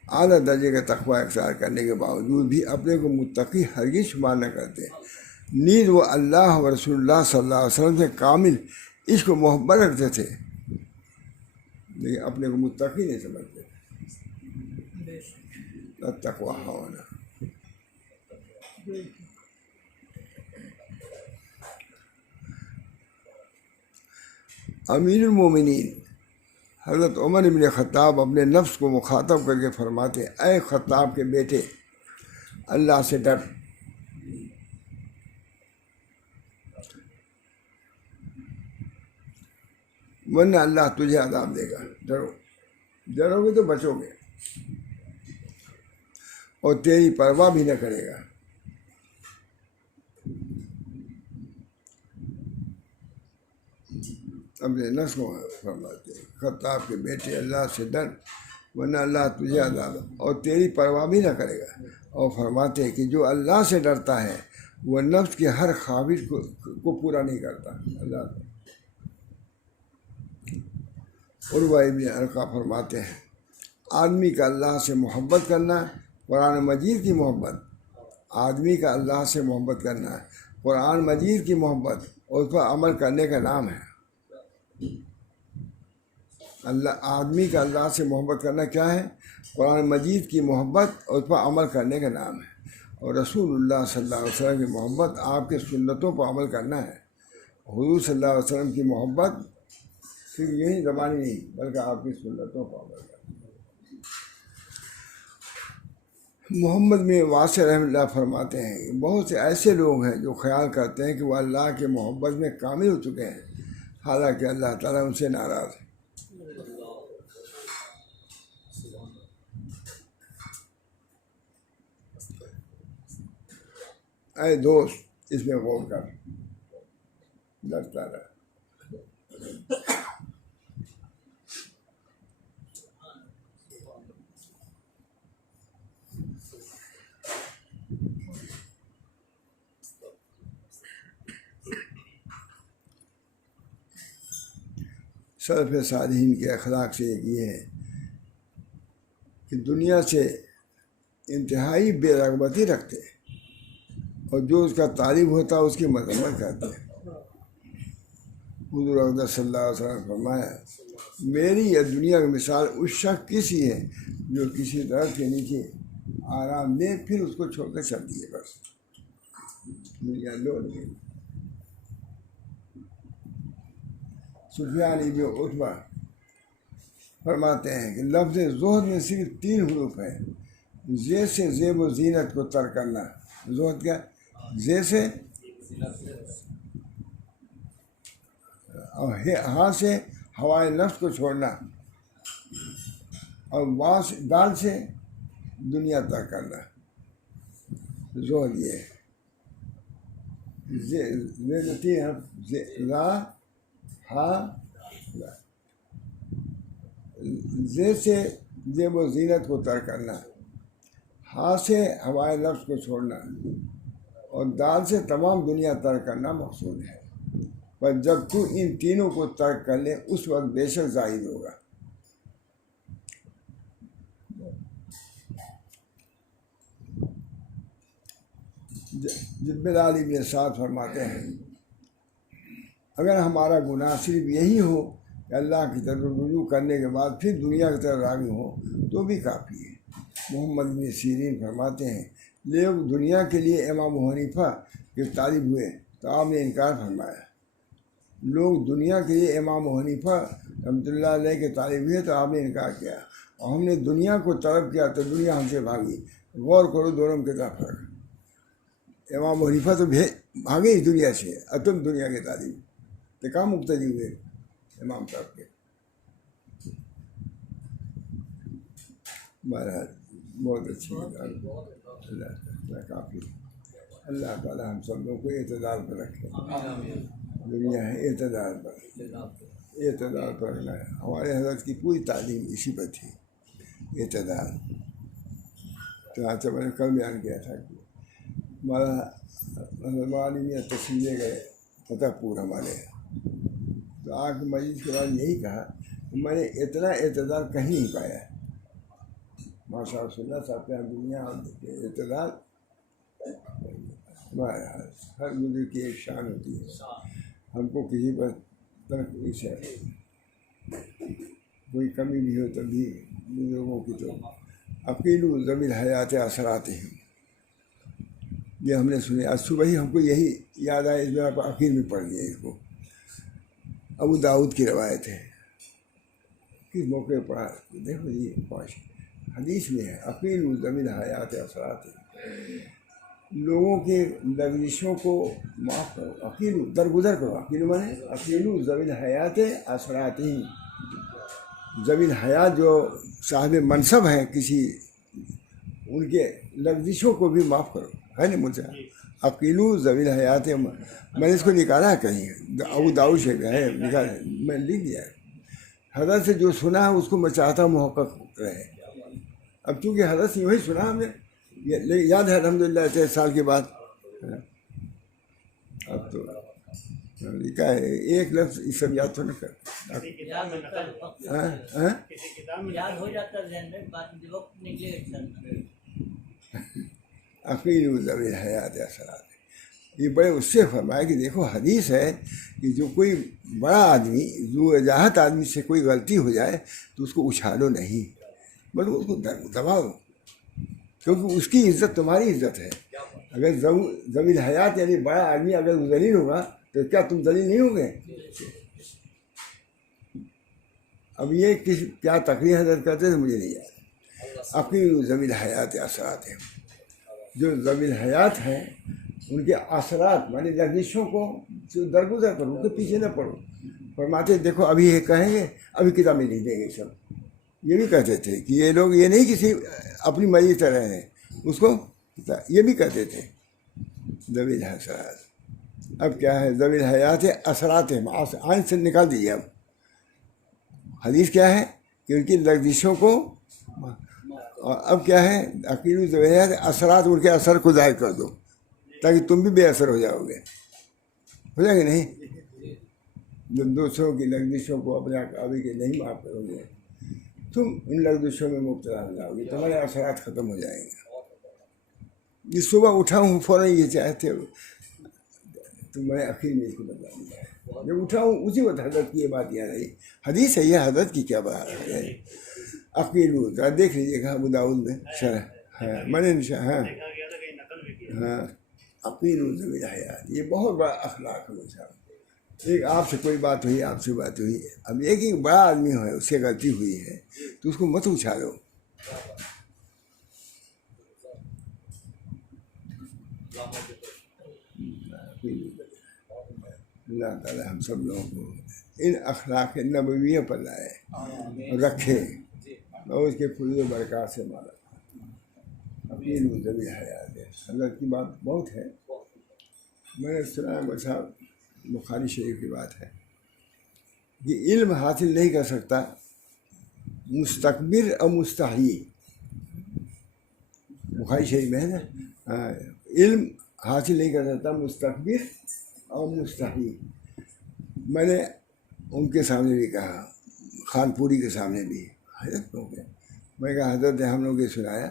اعلیٰ درجے کا تقوی اختیار کرنے کے باوجود بھی اپنے کو متقی ہرگز شمار نہ کرتے. نیز وہ اللہ و رسول اللہ صلی اللہ علیہ وسلم سے کامل عشق و محبت رکھتے تھے، لیکن اپنے کو متقی نہیں سمجھتے. تقوی ہونا. امیر المومنین حضرت عمر بن خطاب اپنے نفس کو مخاطب کر کے فرماتے، اے خطاب کے بیٹے، اللہ سے ڈر. ورنہ اللہ تجھے عذاب دے گا. ڈرو گے تو بچو گے اور تیری پرواہ بھی نہ کرے گا. اپنے نفس کو فرماتے خطاب کے بیٹے اللہ سے ڈر، ورنہ اللہ تجھے عذاب اور تیری پرواہ بھی نہ کرے گا. اور فرماتے کہ جو اللہ سے ڈرتا ہے وہ نفس کی ہر خواہش کو پورا نہیں کرتا. اللہ عروہ ابن ارقہ فرماتے ہیں آدمی کا اللہ سے محبت کرنا قرآن مجید کی محبت، آدمی کا اللہ سے محبت کرنا قرآن مجید کی محبت اور اس پر عمل کرنے کا نام ہے. آدمی کا اللہ سے محبت کرنا کیا ہے؟ قرآن مجید کی محبت اور اس پر عمل کرنے کا نام ہے. اور رسول اللہ صلی اللہ علیہ وسلم کی محبت آپ کے سنتوں پر عمل کرنا ہے. حضور صلی اللہ علیہ وسلم کی محبت صرف یہی زبانی نہیں بلکہ آپ کی سنتوں پر عمل کرنا. محمد میں واسع رحمۃ اللہ فرماتے ہیں کہ بہت سے ایسے لوگ ہیں جو خیال کرتے ہیں کہ وہ اللہ کے محبت میں کامل ہو چکے ہیں، حالانکہ اللہ تعالیٰ ان سے ناراض ہے۔ اے دوست اس میں غور کر، ڈرتا رہا۔ سلف صالحین کے اخلاق سے ایک یہ ہے کہ دنیا سے انتہائی بے رغبتی رکھتے ہیں، اور جو اس کا طالب ہوتا ہے اس کی مذمت کرتے ہیں۔ حضور اقدس صلی اللہ علیہ وسلم نے فرمایا، میری یہ دنیا کی مثال اس شخص کی سی ہے جو کسی درخت کے نیچے آرام دے پھر اس کو چھوڑ کر چل دیے، بس دنیا لوٹ گئی۔ سفیان ابن عتبہ فرماتے ہیں کہ لفظ زہد میں صرف 3 حروف ہیں، زے سے زیب و زینت کو ترک کرنا۔ زہد کیا؟ زے سے، اور ہاں سے ہوائے نفس کو چھوڑنا، اور دال سے دنیا ترک کرنا۔ زہد یہ ہے۔ لا ہا لا، زے سے زیب و زینت کو ترک کرنا، ہاں سے ہوائے نفس کو چھوڑنا، اور دال سے تمام دنیا ترک کرنا مقصود ہے۔ پر جب تو ان تینوں کو ترک کر لے اس وقت بے شک زائد ہوگا۔ جب بلال ابن سعد فرماتے ہیں، اگر ہمارا گناہ صرف یہی ہو کہ اللہ کی طرف رجوع کرنے کے بعد پھر دنیا کی طرف راغب ہو تو بھی کافی ہے۔ محمد بن سیرین فرماتے ہیں، لوگ دنیا کے لیے امام حنیفہ کے طالب ہوئے تو آپ نے انکار فرمایا۔ لوگ دنیا کے لیے امام حنیفہ رحمۃ اللہ علیہ کے طالب ہوئے تو آپ نے انکار کیا، اور ہم نے دنیا کو طلب کیا تو دنیا ہم سے بھاگی۔ غور کرو دونوں میں کتنا فرق ہے۔ امام حنیفہ تو بھاگے اس دنیا سے، اور تم دنیا کے طالب تو کہاں مقتدی ہوئے امام صاحب کے۔ بہرحال بہت اچھی کتاب، اللہ کافی۔ اللہ تعالیٰ ہم سب لوگوں کو اعتدال پر رکھے۔ دنیا ہے اعتدال پر، اعتدال پر رہنا ہے۔ ہمارے حضرت کی پوری تعلیم اسی پر تھی، اعتدال۔ تو میں نے کل بیان کیا تھا کہ ہمارا عالمیہ تشریف لے گئے فتح پور ہمارے، تو آ کے مجلس کے بعد یہی کہا کہ میں نے اتنا اعتدال کہیں نہیں پایا ہے۔ ماشاء اللہ صاحب کے دنیا اعتدال ہر بزرگ کی ایک شان ہوتی ہے۔ ہم کو کسی پر تنقید سے کوئی کمی نہیں ہو تب بھی بزرگوں کی تو عقیل ذوی الحیات اثرات ہیں، یہ ہم نے سنے۔ آج صبح ہی ہم کو یہی یاد آیا، اس بنا پر عقیل میں پڑھ لیا اس کو۔ ابو داؤد کی روایت ہے، کس موقع پڑھا دیکھو جی، حدیث میں ہے، عقیل ذوی الحیات اثرات ہیں، لوگوں کے لغزشوں کو معاف کرو، عقیل درگزر کرو۔ عقیل مانے عقیل ذوی الحیات اثرات ہیں، ذوی الحیات جو صاحب منصب ہیں کسی، ان کے لغزشوں کو بھی معاف کرو، ہے نا مجھ سے عقیل ذوی الحیات۔ میں نے اس کو نکالا ہے کہیں، ابو داؤد سے ہے نکالا، میں لکھ دیا ہے۔ حضرت سے جو سنا ہے اس کو میں چاہتا ہوں محقق رہے۔ اب چونکہ حضرت سے وہی سنا ہم نے، یاد ہے الحمدللہ 23 سال کے بعد۔ اب تو لکھا ہے ایک لفظ یہ سب یاد تو نہ کر، عقیل ذوی الحیات اثرات۔ یہ بڑے اس سے فرمایا کہ دیکھو حدیث ہے کہ جو کوئی بڑا آدمی، ذو وجاہت آدمی سے کوئی غلطی ہو جائے تو اس کو اچھالو نہیں، بلکہ اس کو دباؤ، کیونکہ اس کی عزت تمہاری عزت ہے۔ اگر ذوی الحیات یعنی بڑا آدمی اگر ذلیل ہوگا تو کیا تم ذلیل نہیں ہوگے؟ اب یہ کیا تقریر حضرت کرتے تھے مجھے نہیں یاد۔ عقیل ذوی الحیات اثرات ہیں، جو ذوی الحیات ہیں ان کے اثرات یعنی لغزشوں کو درگزر کرو، ان کے پیچھے نہ پڑو۔ فرماتے دیکھو ابھی یہ کہیں گے ابھی کتابیں لکھ دیں گے سب، یہ بھی کہتے تھے کہ یہ لوگ یہ نہیں کسی اپنی مرضی سے رہے ہیں اس کو، یہ بھی کہتے تھے ذوی الحسرات۔ اب کیا ہے ذوی الحیات اثرات ہیں، آئین سے نکال دیجیے۔ اب حدیث کیا ہے کہ ان کی لغزشوں کو، اور اب کیا ہے عقیل ذوی الحیات اثرات، ان کے اثر کو ظاہر کر دو تاکہ تم بھی بے اثر ہو جاؤ گے، ہو جائے گے نہیں؟ جب دوسروں کی لغزشوں کو اپنے آقابی کے نہیں معاف کرو گے تم ان لغزشوں میں مبتلا ہو جاؤ گے، تمہارے اثرات ختم ہو جائیں گے۔ یہ صبح اٹھا ہوں فوراً یہ چاہتے ہو تو میں اخیر میں اس کو بتا دیا، جب اٹھا ہوں اسی وقت حضرت کی یہ بات یاد آئی، حدیث ہے یہ، حضرت کی کیا بات ہے؟ عقیل دیکھ لیجیے گا ابو داؤد میں شرح ہے، میں نے ہاں ہاں عقیل ذوی الحیات، یہ بہت بڑا اخلاق ہے صاحب۔ ایک آپ سے کوئی بات ہوئی، آپ سے بات ہوئی، اب ایک ہی بڑا آدمی ہے اس سے غلطی ہوئی ہے تو اس کو مت اچھالو۔ اللہ تعالیٰ ہم سب لوگوں کو ان اخلاق نبویہ پر لائے رکھے اور اس کے فضل و برکات سے مالا۔ عقیل ذوی الحیات حضرت کی بات بہت ہے، میں نے سنا ہے صاحب، بخاری شریف کی بات ہے کہ علم حاصل نہیں کر سکتا مستکبر اور مستحی، بخاری شریف میں ہے نا، علم حاصل نہیں کر سکتا مستکبر اور مستحی۔ میں نے ان کے سامنے بھی کہا، خان پوری کے سامنے بھی، حضرت لوگ ہیں، میں نے کہا حضرت نے ہم لوگ یہ سنایا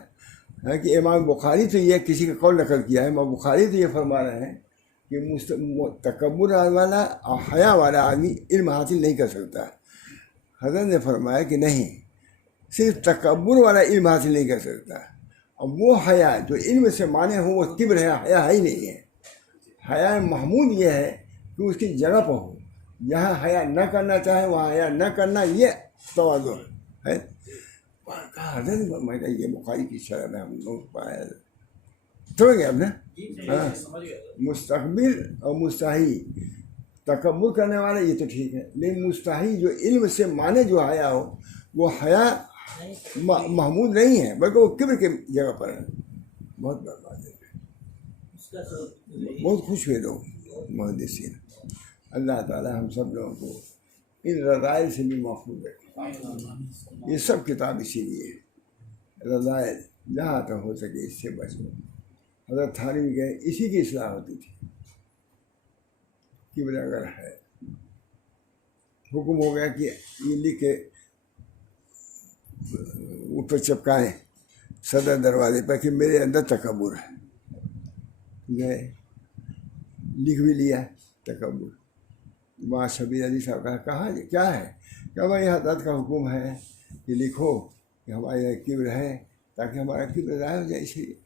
ہے کہ امام بخاری تو یہ کسی کا قول نقل کیا ہے، امام بخاری تو یہ فرما رہے ہیں کہ تکبر والا اور حیا والا آدمی علم حاصل نہیں کر سکتا۔ حضرت نے فرمایا کہ نہیں، صرف تکبر والا علم حاصل نہیں کر سکتا، اور وہ حیا جو علم سے مانے ہو وہ کبر ہے، حیا ہی نہیں ہے۔ حیا محمود یہ ہے کہ اس کی جگہ پر ہو، جہاں حیا نہ کرنا چاہے وہاں حیا نہ کرنا، یہ تواضع ہے۔ حضرت نے فرمایا یہ بخاری کی شرح میں ہم لوگ پایا، سمجھ گئے آپ نے؟ ہاں، مستقبل اور مستحی، تکبر کرنے والا یہ تو ٹھیک ہے، لیکن مستحی جو علم سے مانے جو حیا ہو وہ حیا محمود نہیں ہے، بلکہ وہ کبر کے جگہ پر ہے۔ بہت برباد ہے، بہت خوش ہوئے لوگ محدثین۔ اللہ تعالیٰ ہم سب لوگوں کو ان رذائل سے بھی محفوظ رکھے۔ یہ سب کتاب اسی لیے رذائل جہاں تک ہو سکے اس سے بچو۔ حضرت تھانوی گئے، اسی کی اصلاح ہوتی تھی۔ کبر اگر ہے، حکم ہو گیا کہ یہ لکھ کے اوپر چپکائیں صدر دروازے پر کہ میرے اندر تکبر ہے، گئے لکھ بھی لیا تکبر۔ وہاں شبیر علی صاحب کہا کیا ہے؟ کہ بھائی حضرت کا حکم ہے کہ لکھو کہ ہمارے یہاں کبر ہے تاکہ ہمارا کبر ضائع ہو جائے، اسی لیے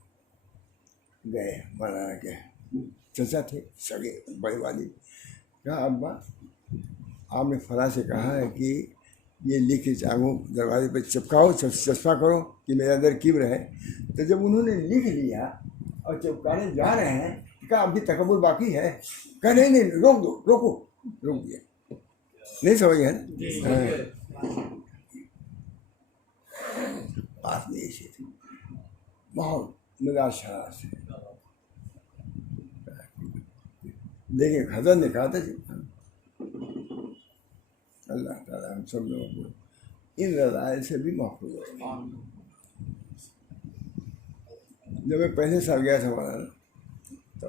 گئے۔ مولانا کے چچا تھے سگے بڑے والی، کہا ابا آپ نے فلاں سے کہا ہے کہ یہ لکھ کے چاہوں دروازے پہ چپکاؤ، چسپا کرو کہ میرے اندر کبر ہے۔ تو جب انہوں نے لکھ لیا اور چپکانے جا رہے ہیں، کہا اب بھی تکبر باقی ہے؟ کہا نہیں روک دو، روکو، روک دیا۔ نہیں سمجھ گئے نا؟ بات نہیں ایسی تھی، بہت مزاج شرار سے، لیکن حضرت نے کہا تھا اللہ تعالیٰ ہم سب لوگوں کو ان رذائل سے بھی محفوظ رکھے۔ جب میں پہلے سال گیا تھا مولانا، تو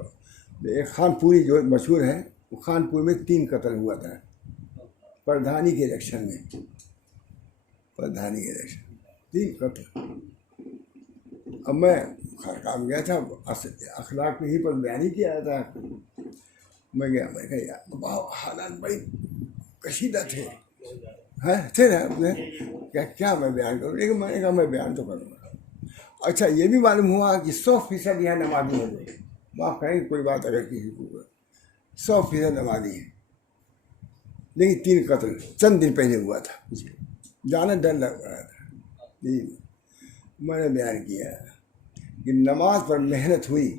ایک خان پوری جو مشہور ہے، وہ خان پور میں 3 قتل ہوا تھا پردھانی کے الیکشن میں، پردھانی کے الیکشن 3 قتل۔ اب میں خانقاہ گیا تھا، اخلاق یہیں پر بیان ہی کیا تھا، میں گیا، میں کہا یار حالات بڑی کشیدہ تھے، تھے نا اپنے، کیا میں بیان کروں، لیکن میں نے کہا میں بیان تو کروں گا۔ اچھا یہ بھی معلوم ہوا کہ 100% یہاں نمازی ہیں، معاف کریں کوئی بات اگر کسی کو 100% نمازی ہیں، لیکن 3 قتل چند دن پہلے ہوا تھا، جانا ڈر لگ رہا تھا۔ میں نے بیان کیا کہ نماز پر محنت ہوئی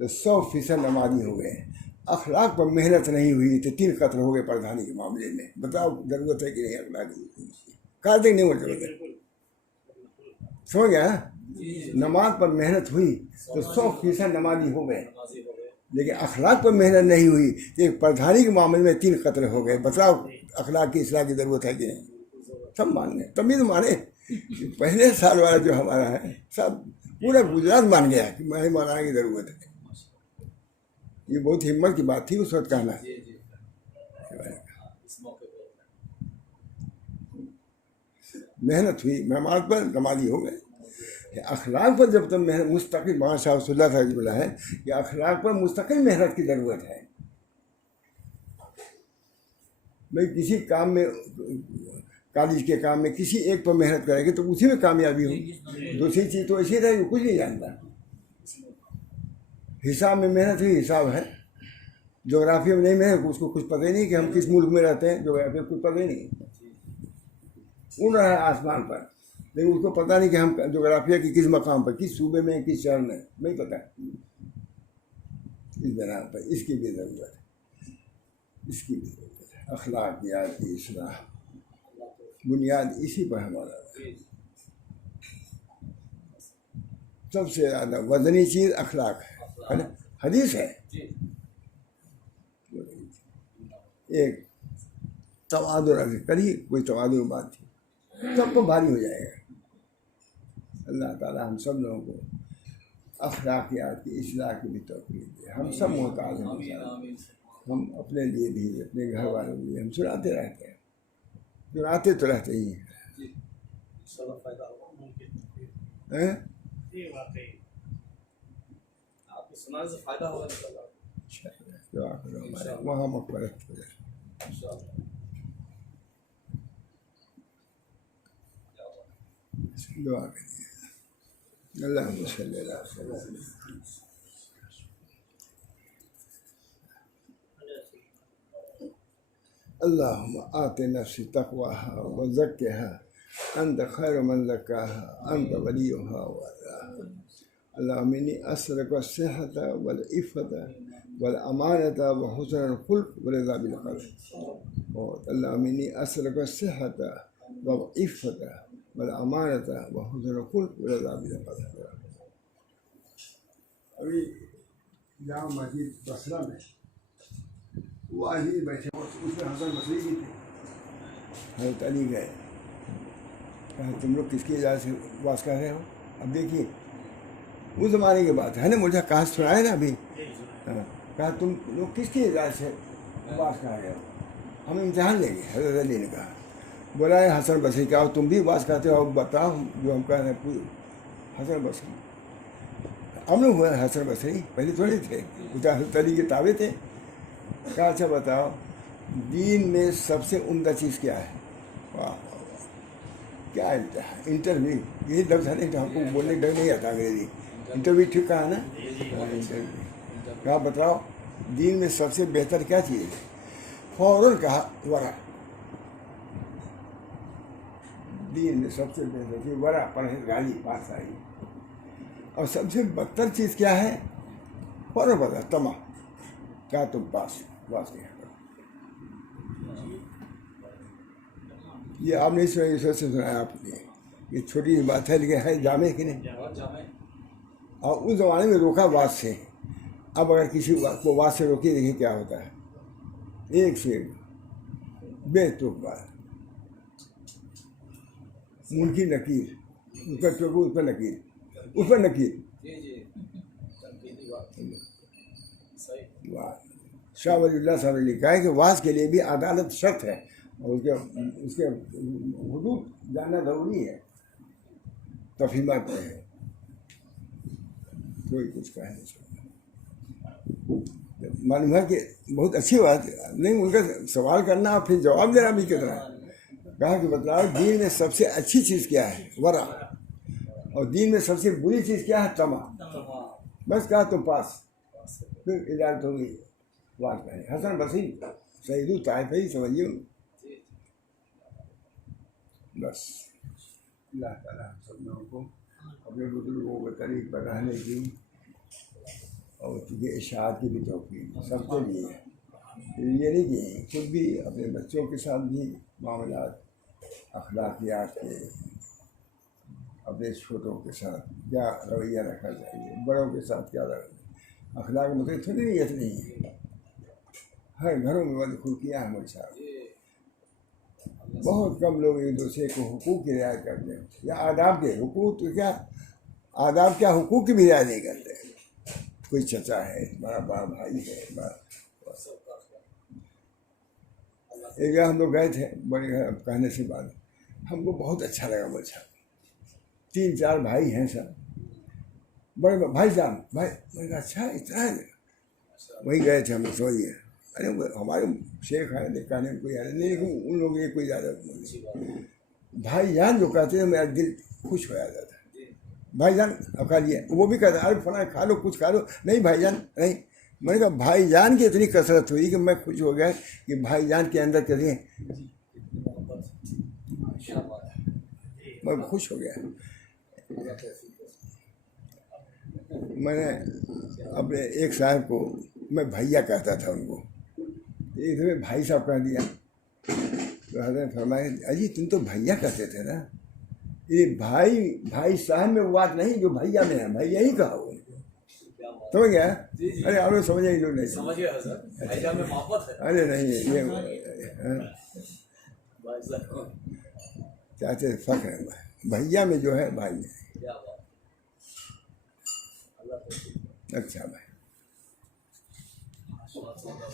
تو 100% نمازی ہو گئے، اخلاق پر محنت نہیں ہوئی تو 3 قتل ہو گئے پردھانی کے معاملے میں۔ بتاؤ ضرورت ہے کہ نہیں اخلاق کی؟ کہتے نہیں وہ ضرورت ہے، سمجھ گیا؟ نماز پر محنت ہوئی تو 100% نمازی ہو گئے، لیکن اخلاق پر محنت نہیں ہوئی تو ایک پردھانی کے معاملے میں 3 قتل ہو گئے۔ بتاؤ اخلاق کی اصلاح کی ضرورت ہے کہ نہیں؟ سب مان گئے، تبھی تو مانے۔ پہلے سال والا جو ہمارا ہے سب پورا گجرات مان گیا کہ میں مولانا کی ضرورت ہے۔ یہ بہت ہمت کی بات تھی اس وقت کہنا۔ محنت ہوئی نماز پر، نمازی ہو گئے۔ اخلاق پر جب تک محنت مستقل، مولانا شاہ رسول اللہ صاحب بولا ہے کہ اخلاق پر مستقل محنت کی ضرورت ہے۔ بھائی کسی کام میں، کالج کے کام میں کسی ایک پر محنت کرے گی تو اسی میں کامیابی ہو۔ دوسری چیز تو ایسی رہے گی، کچھ نہیں جانتا۔ حساب میں محنت ہوئی، حساب ہے۔ جغرافیہ میں نہیں محنت، اس کو کچھ پتہ ہی نہیں کہ ہم کس ملک میں رہتے ہیں، جغرافیہ کچھ پتہ ہی نہیں۔ اڑ رہا ہے آسمان پر، لیکن اس کو پتہ نہیں کہ ہم جغرافیہ کی کس مقام پر، کس صوبے میں، کس شہر میں، نہیں پتہ۔ اس بنا پر اس کی بھی ضرورت ہے، اس کی بھی ضرورت ہے۔ اخلاقیات کی اصلاح بنیاد اسی پر ہمارا سب سے زیادہ وزنی چیز اخلاق ہے نا؟ حدیث ہے ایک تواضع کری، کوئی تواضع بات تھی، سب کو بھاری ہو جائے گا۔ اللہ تعالیٰ ہم سب لوگوں کو اخلاقیات کی اصلاح کی بھی توفیق دے۔ ہم سب محتاج ہیں، ہم اپنے لیے بھی، اپنے گھر والوں کے لیے ہم سناتے رہتے ہیں، سناتے تو رہتے ہی ہیں۔ دعا کرو ہمارے وہاں مغفرت ہو جائے۔ دعا کریے، اللہم صلی اللہ علیہ وسلم۔ اللہم آت نفسی تقواہا وزکھا انت خیر من زکاہا انت ولیہا ومولاہا۔ اللہم انی اسألک الصحۃ والعفۃ والامانۃ وحسن الخلق ورضا بالقدر۔ اللہم انی اسألک الصحۃ والعفۃ والامانۃ وحسن الخلق ورضا بالقدر۔ ابھی جامع مسجد بصرہ میں وہ آدمی بیٹھے، اس میں حسن بصری بھی تھے۔ حضرت علی گئے، کہا تم لوگ کس کی اجازت سے واز کر رہے ہو؟ اب دیکھیے اس زمانے کی بات ہے نا، مجھے کہا سنائے نا ابھی، کہا تم لوگ کس کی اجازت سے واز کر رہے ہو؟ ہم امتحان لیں گے۔ حضرت علی نے کہا، بولا ہے حسن بصری کا، تم بھی واز کرتے ہو، بتاؤ جو ہم کہہ رہے ہیں۔ حسن بصری ہم لوگ ہوئے حسن بصری پہلے تھوڑے تھے، حضرت علی کے تابع تھے۔ کہا اچھا بتاؤ دین میں سب سے عمدہ چیز کیا ہے؟ واہ کیا انٹرویو، یہی لفظ ہے نا، ہم کو بولنے ڈر نہیں آتا انگریزی۔ انٹرویو ٹھیک کہا نا؟ انٹرویو کہا بتاؤ دین میں سب سے بہتر کیا چیز ہے؟ فوراً کہا ورع۔ دین میں سب سے بہتر چیز ورع، پرہیزگاری، پاسداری۔ اور سب سے بدتر چیز کیا ہے؟ فوراً بتا طمع۔ کیا تم پاس کیا کرو؟ یہ آپ نہیں سنا، اس سے سنا ہے آپ نے، یہ چھوٹی سی بات ہے لیکن ہے جامع کہ نہیں؟ اور اس زمانے میں روکا واز سے۔ اب اگر کسی کو واز سے روکیے، دیکھیں کیا ہوتا ہے، ایک سے بے توک بات، منکر نکیر، اس پر چوکو، اس پر نکیر، اس پر نکیر۔ شاہ ولی اللہ صاحب نے لکھا ہے کہ واز کے لیے بھی عدالت شرط ہے، اور اس کے حدود جاننا ضروری ہے، تفہیمات میں ہے، کوئی کچھ کہہ نہیں سکتا۔ معلوم ہے کہ بہت اچھی بات نہیں، ان کا سوال کرنا اور پھر جواب دینا بھی کتنا ہے۔ کہا کہ بتلاؤ دین میں سب سے اچھی چیز کیا ہے؟ ورع۔ اور دین میں سب سے بری چیز کیا ہے؟ طمع۔ بس کہا تو پاس، پھر اجازت ہوگی واز کریں۔ حسن بصری سعید طائفی سمجھیے، بس اللہ تعالیٰ ہم سب لوگوں کو اپنے بزرگوں کے طریق پر رہنے کی اور چونکہ اشاعت کی بھی توفیق سب کے لیے ہے. یہ نہیں کہ خود بھی اپنے بچوں کے ساتھ بھی معاملات اخلاقیات کے، اپنے چھوٹوں کے ساتھ کیا رویہ رکھنا چاہیے، بڑوں کے ساتھ کیا رویہ. اخلاق مطلب تھوڑی نیت نہیں ہے. ہر گھروں میں بدخلقیاں ہیں صاحب. بہت کم لوگ ایک دوسرے کو حقوق کی رعایت کرتے ہیں، یا آداب کے حقوق تو کیا آداب کیا حقوق کی بھی رعایت نہیں کرتے. کوئی چچا ہے، بڑا بڑا بھائی ہے، ایک جگہ ہم لوگ گئے تھے بڑے کہنے سے بعد ہم کو بہت اچھا لگا. بول صاحب 3-4 بھائی ہیں سب، بڑے بھائی صاحب بھائی. میں نے کہا اچھا اتنا ہے. وہیں گئے تھے ہم لوگ. سوچیے ارے ہمارے شیخ ہیں کہنے میں کوئی نہیں، لیکن ان لوگوں کی کوئی زیادہ نہیں. بھائی جان جو کہتے ہیں میرا دل خوش ہو جاتا تھا. بھائی جان اب کھا لیے، وہ بھی کہتا ارے فلاں کھا لو کچھ کھا لو. نہیں بھائی جان نہیں. میں نے کہا بھائی جان کی اتنی کثرت ہوئی کہ میں خوش ہو گیا کہ بھائی جان کے اندر کہتے ہیں میں خوش ہو گیا. میں نے اپنے ایک صاحب کو میں بھیا کہتا تھا ان کو، ایک دفعہ بھائی صاحب کہہ دیا تو حضرت نے فرمایا اجی تم تو بھیا کہتے تھے نا. یہ بھائی صاحب میں وہ بات نہیں جو بھیا میں ہے. بھیا ہی کہا وہ سمجھ گیا. ارے آپ لوگ سمجھے ہی لوگ نہیں. ارے نہیں یہ چاہتے فخر ہے بھیا میں جو ہے بھائی میں. اچھا بھائی.